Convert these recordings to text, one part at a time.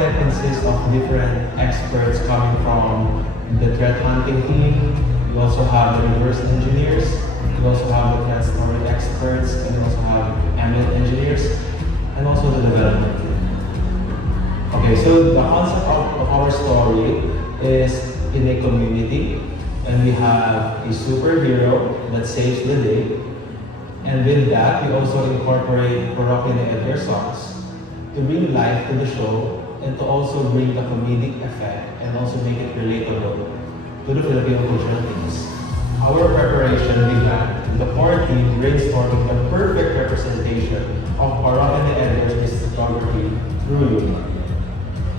Cortec consists of different experts coming from the threat hunting team. We also have the reverse engineers. We also have the threat story experts, and we also have ML engineers, and also the development team. Okay, so the concept of our story is in a community, and we have a superhero that saves the day. And with that, we also incorporate Parokya ni Edgar songs to bring life to the show and to also bring the comedic effect and also make it relatable to the Filipino cultural themes. Our preparation began with the core team brainstorming the perfect representation of Parokya ni Edgar's discography through Yuma.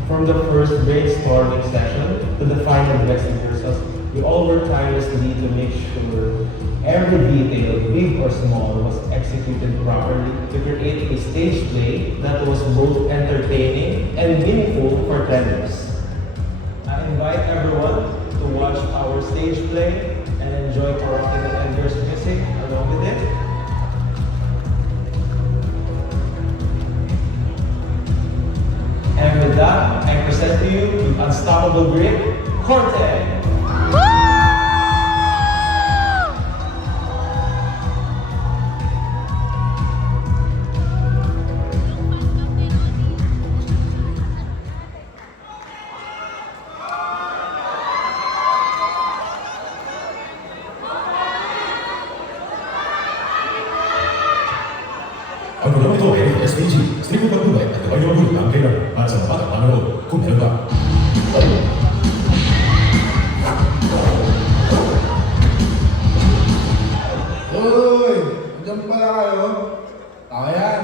From the first brainstorming session to the final best rehearsals, we all worked tirelessly to make sure every detail, big or small, was executed properly to create a stage play that was both entertaining and meaningful for attenders. I invite everyone to watch our stage play and enjoy Parokya ni Edgar's music along with it. And with that, I present to you the unstoppable grit, Cortec. Ang programa ito ay SPG, Streaming Pagbuhay at Gabay ng Magulo ang kailangan para sa mga batang manonood kung meron ba. Uy! Diyan pala kayo? Ako yan.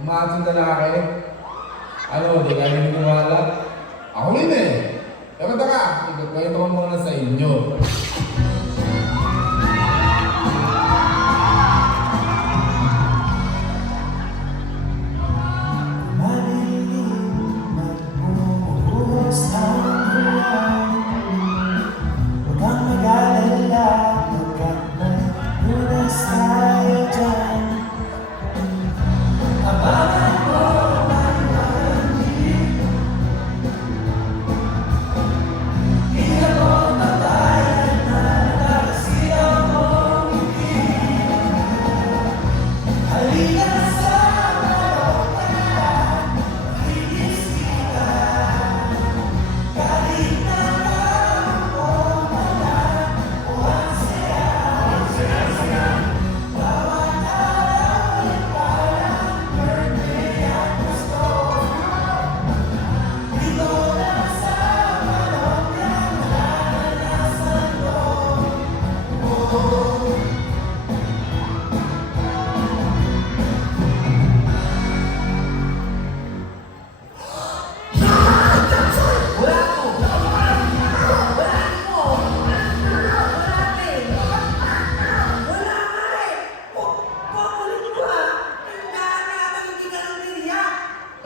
Umating lalaki. Ano, di kayo niniwala? Ako rin eh. Pero taka, ipagkwento ko muna sa inyo.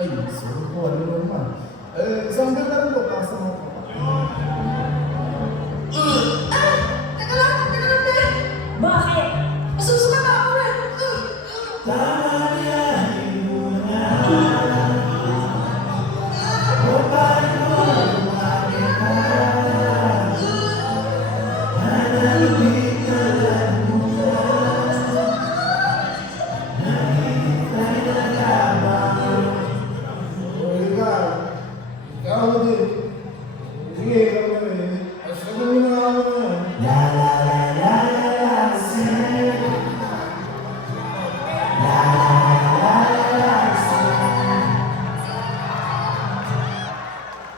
Ay, sorry po, ano naman. Isang ganda rin po, kasa mo po. Teka lang, Ben! Bakit? Masusuka na ako eh! Ikaw din. Sige, ikaw din. Ay, sabi mo na ako na.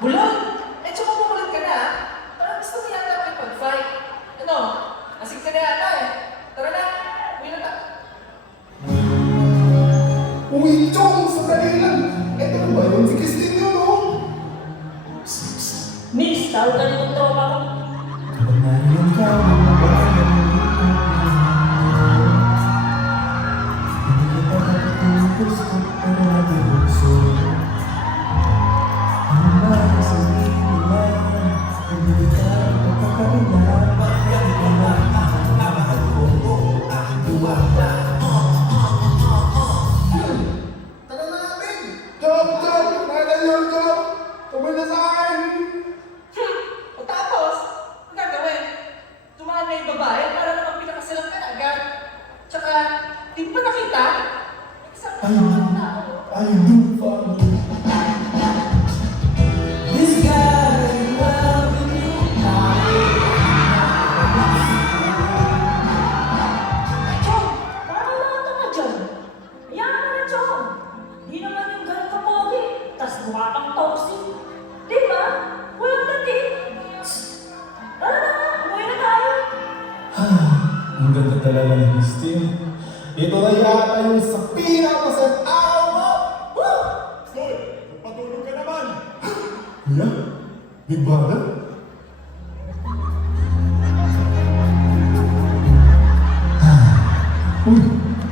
Bulog! Medyo kumukulit ka na. Parang gusto mo yata may pag-fight. Ano? Asig ka na yata eh. Tara na, uwi na tayo. Uy, Chong! Sandali lang! Ito na ba yun? Si Christine yun, no? Miss, tawag ka nitong tropa ko. Kapag narinig ka, magbabayan mo dito. Hindi kita nakatulog sa pagkakabukso. Ano ba ang sabihin nila? Hindi kita pagkakaila. Bakit ka na mahal ko? Ang duwa ba? Tara na natin! Job! Job! Nada yun, Job! Di ba? Walang dating. Tara na, umuwi na tayo. Ang ganda talaga ni Christine. Ito na yata yung sa pinakamasayang araw mo! Woo! Hoy! Patulog ka naman! Kuya? Big brother? Uy,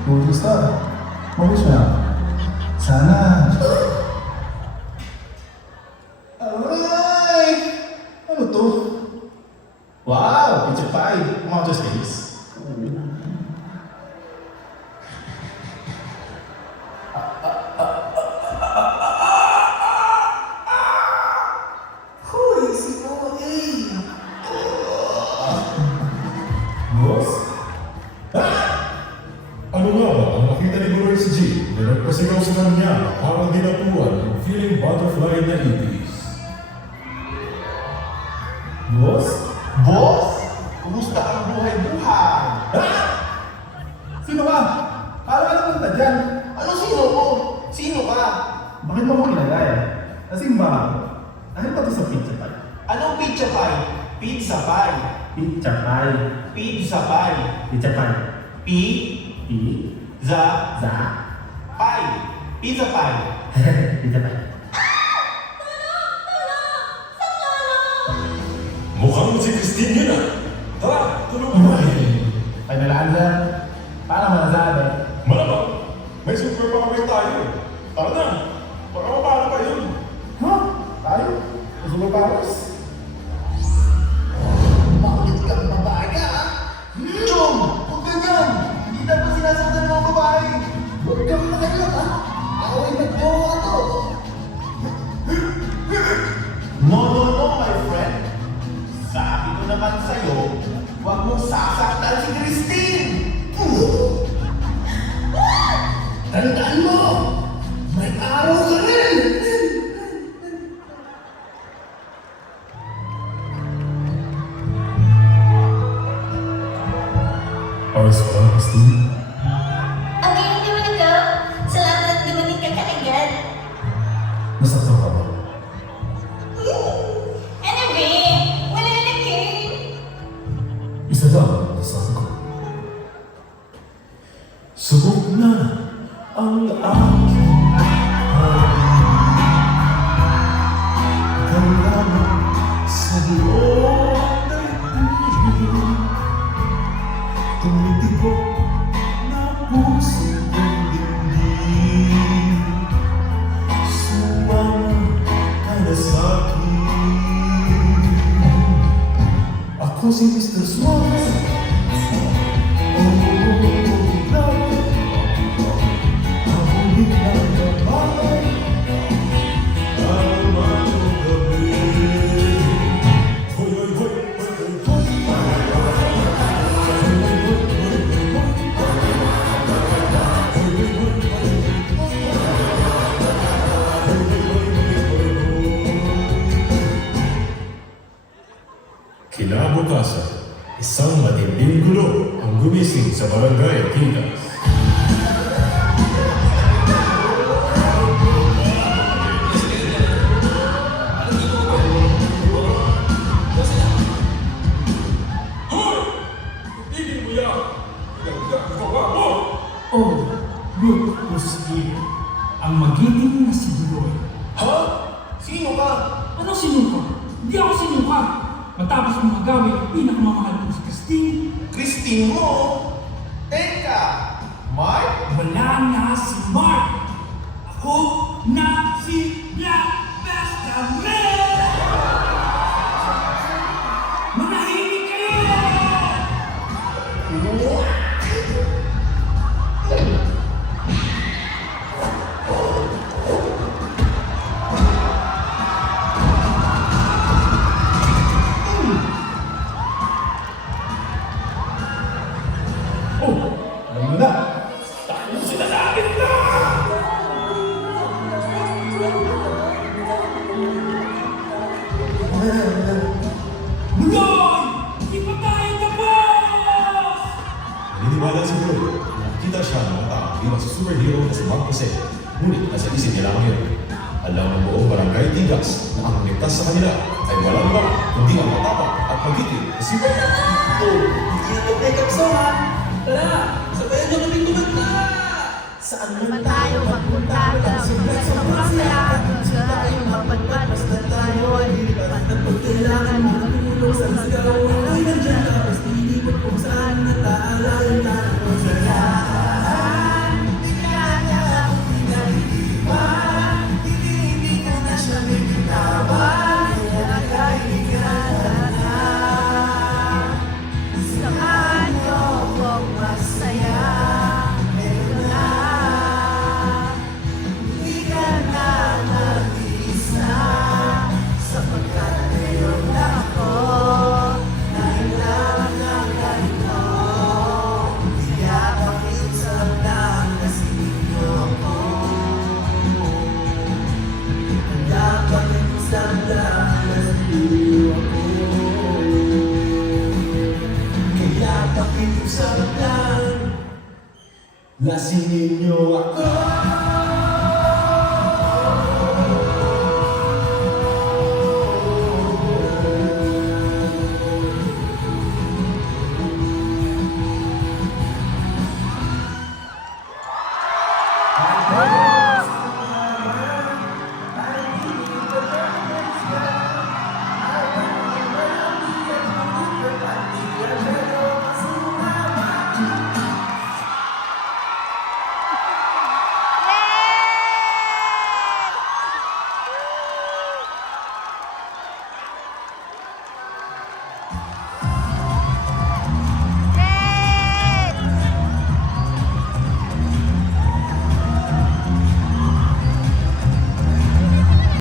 kumusta? Mabuti na. Sana. Aray! Ano to? Wow! Pizza pie! Mountain States. Hoy, si Boy! Boss? Ano nga ba ang nakita ni Glory si G na nagpasigaw sa kanya parang dinapuan ng feeling butterfly na ipis? Boss? Boss, kumusta ang buhay-buhay? Sino ka? Paano ka napunta dyan? Ano sino mo? Sino ka? Bakit mo ako kinagay? Kasing ba? Dahil ba ito sa pizza pie? Anong pizza pie? Pizza pie. Pizza pie. Pizza pie. Pizza pie. Pizza Za. pie. Pizza pie. Pizza pie. Mukhang si Christine yun ah! Tara, tulungan mo! Ay nalaan dyan. Paano mo nasabi? Malamang, may superpower tayo. Tara na, baka mapala pa yun. Ha? Tayo? Superpowers? Makulit kang babae ka, ha? Chong! Huwag ganyan! Hindi dapat sinasaktan ng babae! Huwag kang makilang, ha? Ako ay nagjowa to! No, my friend! Sabi ko naman sa'yo, huwag mong sasaktan si Christine! Tandaan mo! May araw ka rin! Ayos ka lang, Christine. Okay, hindi mo ikaw. Salamat at dumating ka kaagad. Nasaktan ka ba? Ano ba? Wala na kayo. Isa lang, sabi ko. Subok na ang aking hanggang sa buong daigdig. Tumitibok na puso ng dingding. Sumama ka na sa'kin. Ako si Mr. Suarez. Kinabukasan, isang matinding gulo ang gumising sa barangay Tinas. Oh, look who's here. Ang magiting na si Duloy. Ha? Sino ka? Ano sinuka? Hindi ako sinuka. Matapos mong magamit ang pinakamamahal mo si Christine, Christine mo? Teka! Mark? wala na si Mark. Ako na si Black Testament! Manahimik kayo! Oh, alam mo na. Takbo sila sa akin na! Barangay Tigas na ang ligtas sa kanila ay walang iba kundi ang matapang at magiting na si Boy. Saan man tayo magpunta, magsulat sa mga lahat. Saan tayo mapagpat, basta tayo ay lilipat. At pag kailangan mo ng tulong sa sigaw, ay nandiyan ka. Basta ilipot kung saan nataalayan ka. Kayaan, di kaya akong pinag-iipan. Hindi ka na siya may bitawan. Kaya nagkaibigan na. Samahan niyo akong masaya. Lasingin niyo ako. Hey!